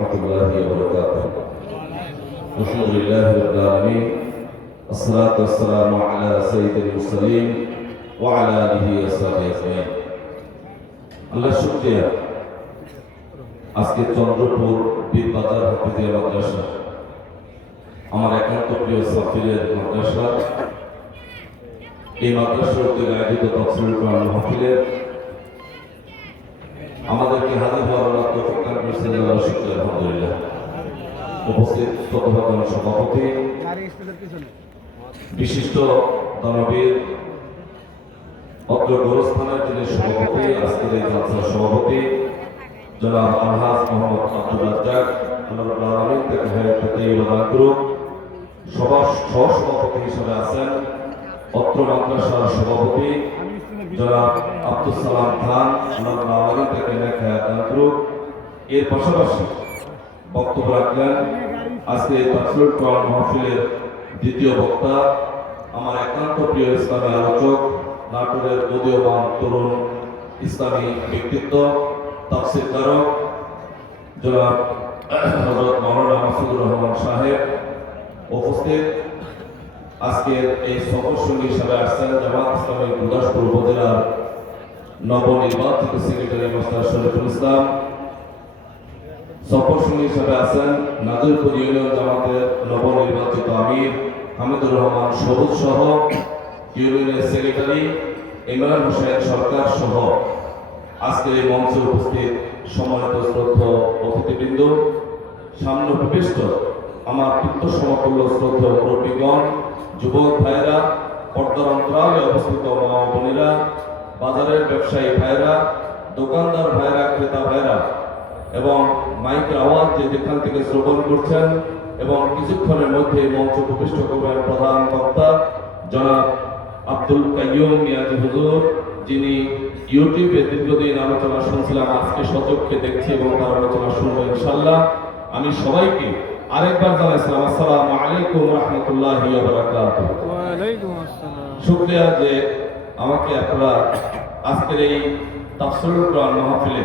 ورحمة الله وبركاته الحمد لله رب العالمين الصلاة والسلام على سيد المرسلين وعلى آله وصحبه أجمعين আল্লাহ শুকরিয়া আজকে চন্দ্রপুর বীরবাজার হাফিজিয়া মাদ্রাসা আমার একান্ত প্রিয় সাফিরের মাদ্রাসা এই মাদ্রাসার উদ্যোগে আয়োজিত তফসিল কোরআন মাহফিলের আমাদেরকে হাজির হওয়ার আল্লাহ শুকরিয়া আলহামদুলিল্লাহ উপস্থিত তত্ত্বাবধান সভাপতি বিশিষ্ট দানবীর অত্র গোরস্থানের যিনি সভাপতি, আজকের এই জালসার সভাপতি, জনাব আলহাজ মোহাম্মদ আব্দুল রাজ্জাক সভাপতি আব্দুল সালাম খান আলমিন, তাকে হায়াত করুক। এর পাশাপাশি বক্তব্য রাখলেন আজকে তাফসিলুল কোরআন মাহফিলের দ্বিতীয় বক্তা, আমার একান্ত প্রিয় ইসলামী আলোচক, নাটোরের উদীয়মান তরুণ ইসলামী ব্যক্তিত্ব, তাফসির কারক জনাব হজরত মাওলানা মাসুদুর রহমান সাহেব উপস্থিত। আজকের এই সফর সঙ্গী হিসাবে আসছেন জামাত ইসলামী গুরদাসপুর উপজেলার নবনির্বাচিত সেক্রেটারি মাস্টার শরীফুল ইসলাম। সফর সঙ্গী হিসাবে আছেন নাজিরপুর ইউনিয়ন জামাতের নবনির্বাচিত আমির হামিদুর রহমান সবুজ সহ ইউনিয়নের সেক্রেটারি ইমরান হোসেন সরকার সহ আজকের এই মঞ্চে উপস্থিত সম্মানিত শ্রদ্ধ অতিথিবৃন্দ, সামনে উপবিষ্ট আমার পিত্ত সমতুল্য শ্রদ্ধ মুরব্বীগণ, যুবক ভাইরা পর্দার অন্তরালে অবস্থিত মা বোনেরা, বাজারের ব্যবসায়ী ভাইরা দোকানদার ভাইরা ক্রেতা ভাইরা এবং মাইকের আওয়াজ যে যেখান থেকে শ্রবণ করছেন এবং কিছুক্ষণের মধ্যে মঞ্চ উপবিষ্ট করবেন প্রধান বক্তা জনাব আব্দুল কাইয়ুম মিয়াজি হুজুর যিনি ইউটিউবে দীর্ঘদিন আলোচনা শুনছিলাম আজকে সচক্ষে দেখছি এবং তার আলোচনা শুনব ইনশাল্লাহ আমি সবাইকে আরেকবার জানাইছিলাম আসসালামু আলাইকুম রহমতুল্লাহি শুক্রিয়া যে আমাকে আপনারা আজকের এই তাফসিলুল কোরআন মাহফিলে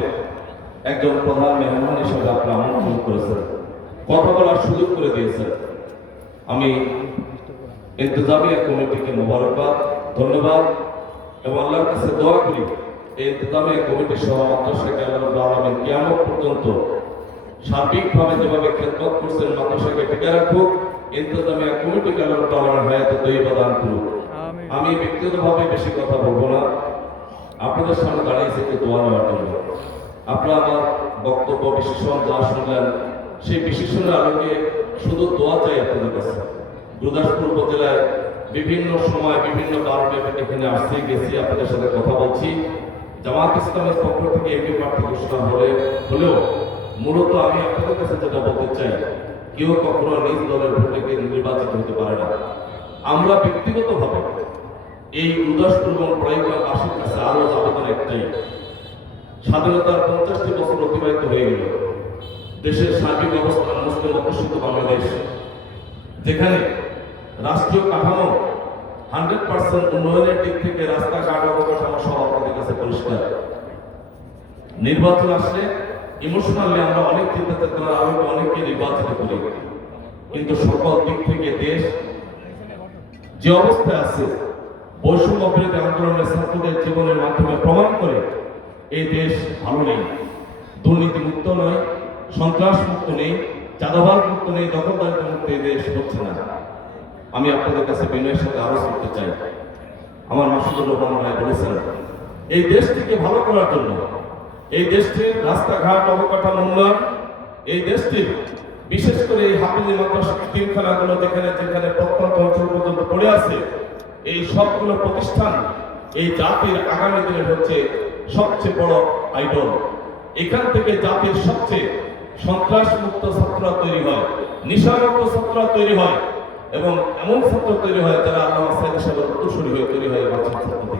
একজন প্রধান মেহমান হিসেবে আপনারা আমন্ত্রণ করেছেন কথা বলার সুযোগ করে দিয়েছেন আমি ইন্তজামিয়া কমিটিকে মোবারকবাদ ধন্যবাদ এবং আল্লাহর কাছে দোয়া করি এই ইন্তজামিয়া কমিটি সহ মাদ্রাসাকে আল্লাহ আলমের কিয়ামত পর্যন্ত সার্বিকভাবে যেভাবে খেদমত করছেন মাদ্রাসাকে টিকে রাখুক ইন্তজামিয়া কমিটিকে আল্লাহ তাআলার হায়াতে দৈব দান করুক। আমি ব্যক্তিগতভাবে বেশি কথা বলব না। আপনাদের সামনে দাঁড়িয়েছি একটু দোয়া নেওয়ার জন্য। আপনারা আমার বক্তব্য বিশেষণ যা শুনলেন, সেই বিশেষণের আলোকে শুধু দোয়া চাই আপনাদের কাছে? গুরুদাসপুর উপজেলায় বিভিন্ন সময় বিভিন্ন কারণে এখানে আসছি, গেছি, আপনাদের সাথে কথা বলছি। জামাত ইসলামের পক্ষ থেকে এমপি প্রার্থী ঘোষণা হলে হলেও মূলত আমি আপনাদের কাছে যেটা বলতে চাই, কেউ কখনো নিজ দলের ভোটে নির্বাচিত হতে পারে না। আমরা ব্যক্তিগতভাবে এই উদাসপুর এবং প্রায়বাসীর কাছে আরও আবেদন একটাই স্বাধীনতার পঞ্চাশটি বছর অতিবাহিত হয়ে গেল। দেশের সার্বিক অবস্থা মুসলিম অধ্যুষিত বাংলাদেশ, যেখানে রাষ্ট্রীয় কাঠামো হান্ড্রেড পার্সেন্ট উন্নয়নের দিক থেকে রাস্তাঘাট অবকাঠামো সব আপনাদের কাছে পরিষ্কার। নির্বাচন আসলে ইমোশনালি আমরা অনেক চিন্তা চেতনার আলোকে অনেককে নির্বাচিত করি। কিন্তু সকল দিক থেকে দেশ যে অবস্থায় আছে, বৈষম্য বিরোধী আন্দোলনের ছাত্রদের জীবনের মাধ্যমে প্রমাণ করে এই দেশ ভালো নেই। দুর্নীতি মুক্ত নয়, সন্ত্রাস মুক্ত নেই চাঁদাবাদ মুক্ত নেই দখলদারিত্ব মুক্ত এই দেশ হচ্ছে না। আমি আপনাদের কাছে বিনয়ের সাথে আরও করতে চাই। আমার মাসুদুর রহমান রায় বলেছেন, এই দেশটিকে ভালো করার জন্য, এই দেশটির রাস্তাঘাট, অবকাঠামো উন্নয়ন এই দেশটি বিশেষ করে এই হাফিজি মাদ্রাসা তিনখানাগুলো যেখানে যেখানে প্রত্যন্ত অঞ্চল পর্যন্ত পড়ে আছে, এই সবগুলো প্রতিষ্ঠান এই জাতির আগামী দিনের হচ্ছে সবচেয়ে বড় আইডল এখান থেকে জাতির সবচেয়ে সন্ত্রাস মুক্ত ছাত্ররা তৈরি হয় নিশামুক্ত ছাত্ররা তৈরি হয়, এবং এমন ছাত্র তৈরি হয় যারা আল্লাহ সাইদ সাহেবের উত্তরসূরি হয়ে তৈরি হয় বাচ্চা ছাত্র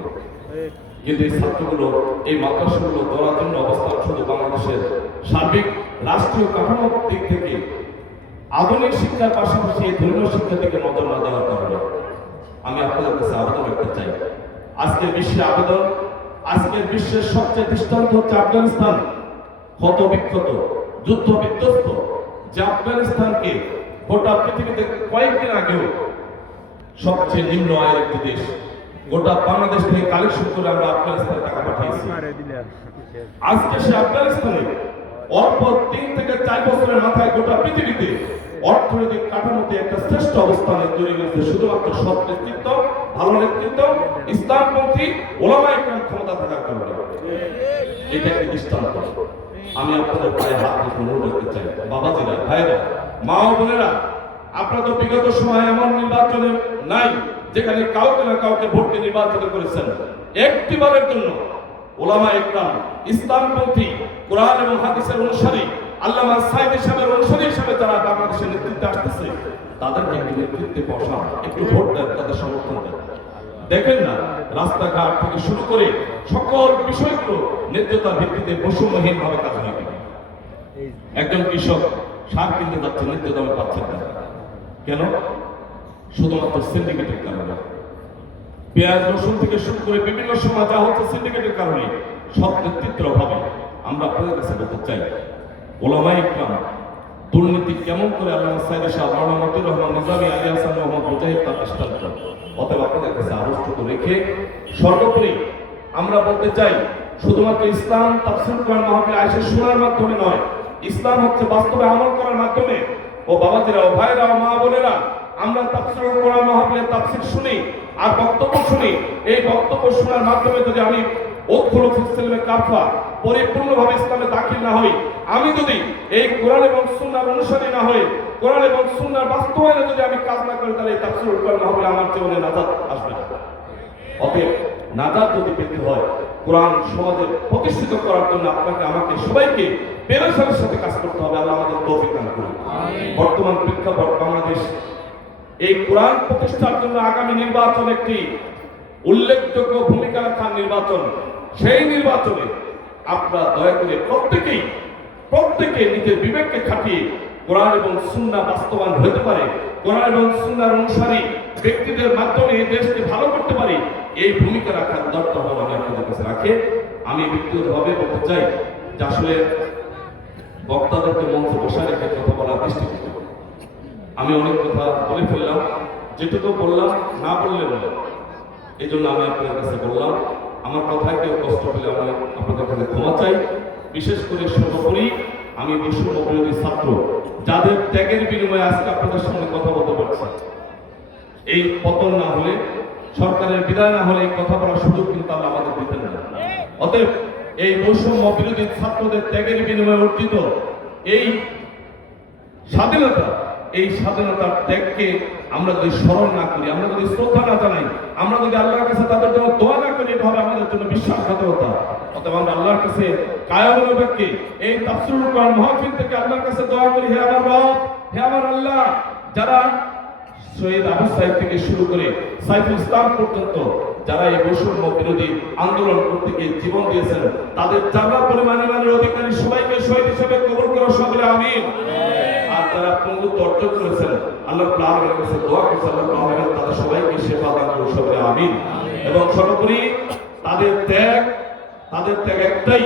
কিন্তু এই ছাত্রগুলো, এই মাদ্রাসাগুলো গড়ার জন্য অবস্থান শুধু বাংলাদেশের সার্বিক, রাষ্ট্রীয় কাঠামোর দিক থেকে আধুনিক শিক্ষার পাশাপাশি এই ধর্মীয় শিক্ষা থেকে নজর না দেওয়ার কারণে আমি আপনাদের কাছে আবেদন করতে চাই। আজকে বিশ্বের আবেদন আজকের বিশ্বের সবচেয়ে দৃষ্টান্ত হচ্ছে আফগানিস্তান। ক্ষত বিক্ষত, যুদ্ধ বিধ্বস্ত। যে আফগানিস্তানকে গোটা পৃথিবীতে কয়েকদিন আগেও সবচেয়ে নিম্ন আয়ের একটি দেশ, গোটা বাংলাদেশ থেকে কালেকশন করে আমরা আফগানিস্তানে টাকা পাঠিয়েছি। আজকে সে আফগানিস্তানে অল্প তিন থেকে চার বছরের মাথায় গোটা পৃথিবীতে অর্থনৈতিক কাঠামোতে একটা শ্রেষ্ঠ অবস্থানে তৈরি হয়েছে, শুধুমাত্র সৎ নেতৃত্ব ভালো নেতৃত্ব ইসলামপন্থী ওলামা একরাম ক্ষমতা থাকার কারণে এটা একটি দৃষ্টান্ত। আমি আপনাদের পায়ে হাত রেখে অনুরোধ করতে চাই। বাবাজিরা ভাইরা মা ও বোনেরা, আপনারা বিগত সময় এমন নির্বাচনে নাই, যেখানে কাউকে না কাউকে ভোট দিয়ে নির্বাচিত করেছেন। একটিবারের জন্য ওলামা ইকরাম ইসলামপন্থী কোরআন এবং হাদিসের অনুসারী, আল্লামা সাইদ সাহেবের অনুসারী হিসেবে যারা বাংলাদেশের নেতৃত্বে আসতেছে। তাদেরকে একটু নেতৃত্বে বসান একটু ভোট দেন, তাদের সমর্থন দেন। দেখেন না, রাস্তাঘাট থেকে শুরু করে সকল বিষয়গুলো ন্যায্যতার ভিত্তিতে বৈষম্যহীন ভাবে কাজ হয়ে একজন কৃষক সার কিনতে যাচ্ছে ন্যায্য দামে পাচ্ছেন না। কেন? শুধুমাত্র সিন্ডিকেটের কারণে। পেঁয়াজ, রসুন থেকে শুরু করে বিভিন্ন সময় যা হচ্ছে সিন্ডিকেটের কারণে সব নেতৃত্বের অভাবে আমরা আপনাদের কাছে বলতে চাই ওলামাই ইকরাম দুর্নীতি কেমন করে আল্লাহ সাইদ শাহ মাওলানা মতিউর রহমান নিজামী আলী হাসান মোহাম্মদ মুজাহিদ তার দৃষ্টান্ত অতএব আপনাদের কাছে আরোষ্টিত রেখে সর্বোপরি আমরা বলতে চাই, শুধুমাত্র ইসলাম তাফসির কোরআন মাহফিল আয়েশা শোনার মাধ্যমে নয়, ইসলাম হচ্ছে বাস্তবে আমল করার মাধ্যমে। ও বাবাজিরা, ও ভাইরা, ও মা বোনেরা, আমরা তাফসির কোরআন মাহফিলের তাফসির শুনি আর বক্তব্য শুনি। এই বক্তব্য শোনার মাধ্যমে যদি আমি উৎফুল ফিসিলমে কাফা পরিপূর্ণভাবে ইসলামে দাখিল না হই আমি যদি এই কোরআন এবং সুন্নাহর অনুসারী না হই কোরআন এবং সুন্নাহর বাস্তবায়নে যদি আমি কাজ না করি তাহলে এই তাফসির মাহফিল আমার জীবনে নাজাত আসবে না। অতএব নাজাত যদি পেতে হয় কোরআন সমাজে প্রতিষ্ঠিত করার জন্য আপনাকে আমাকে সবাইকে পেরেশানের সাথে কাজ করতে হবে। আল্লাহ আমাদের তৌফিক দান করুন। বর্তমান প্রেক্ষাপট বাংলাদেশ এই কোরআন প্রতিষ্ঠার জন্য আগামী নির্বাচন একটি উল্লেখযোগ্য ভূমিকা রাখার নির্বাচন। সেই নির্বাচনে আপনারা দয়া করে প্রত্যেকেই, প্রত্যেকে নিজের বিবেককে খাটিয়ে কোরআন এবং সুন্নাহ বাস্তবায়ন হতে পারে। কোরআন এবং সুন্নাহর অনুসারী ব্যক্তিদের মাধ্যমে এই দেশকে ভালো করতে পারি, এই ভূমিকা রাখার দরকার হল আমি আপনাদের কাছে রাখে। আমি ব্যক্তিগতভাবে বলতে চাই যে আসলে বক্তাদেরকে মঞ্চে বসায় রেখে কথা বলার দৃষ্টিভঙ্গি আমি অনেক কথা বলে ফেললাম, যেটুকু বললাম না বললে বলে এই জন্য আমি আপনাদের কাছে বললাম আমার কথায় কেউ কষ্ট পেলে আমি আপনাদের কাছে ক্ষমা চাই। বিশেষ করে সর্বোপরি আমি বৈষম্য বিরোধী ছাত্র, যাদের ত্যাগের বিনিময়ে আজকে আপনাদের সঙ্গে কথা বলতে পারছি। এই পতন না হলে, সরকারের বিদায় না হলে এই কথা বলার সুযোগ কিন্তু আল্লাহ আমাদের দিতেন না। অতএব এই বৈষম্য বিরোধী ছাত্রদের ত্যাগের বিনিময়ে অর্জিত এই স্বাধীনতা, এই স্বাধীনতার ত্যাগকে আমরা যদি স্মরণ না করি, আমরা যদি শ্রদ্ধা না জানাই, আমরা যদি আল্লাহর কাছে তাদের জন্য দোয়া না করি, এটা বিশ্বাসঘাতকতা অতএব আমরা আল্লাহর কাছে কায়ামুল ব্যক্তি, এই তাফসিরুল কোরআন মাহফিল থেকে আল্লাহর কাছে দোয়া করি, হে আমার রব, হে আমার আল্লাহ, যারা শহীদ আবু সাহেব থেকে শুরু করে সাইফুল ইসলাম পর্যন্ত যারা এই বৈষম্য বিরোধী আন্দোলন করতে গিয়ে জীবন দিয়েছেন, তাদের যারা পরিমাণ ইমানের অধিকারী, সবাইকে শহীদ হিসেবে কবর করো সকলে, আমিন। আর যারা পঙ্গুত্ব অর্জন করেছেন আল্লাহ আলমের কাছে দোয়া করছে আল্লাহ আলমের তাদের সবাইকে সেবা দান করো সকলে, আমিন। এবং সর্বোপরি তাদের ত্যাগ তাদের ত্যাগ একটাই,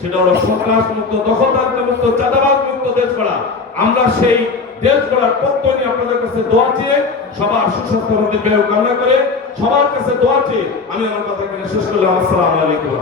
সেটা হলো সন্ত্রাস মুক্ত দখলদার মুক্ত চাঁদাবাদ মুক্ত দেশ গড়া আমরা সেই দেশ গড়ার পক্ষ নিয়ে আপনাদের কাছে দোয়া চেয়ে সবার সুস্বাস্থ্য কামনা করে সবার কাছে দোয়া চেয়ে আমি আমার কথা এখানে শেষ করলাম আসসালামু আলাইকুম।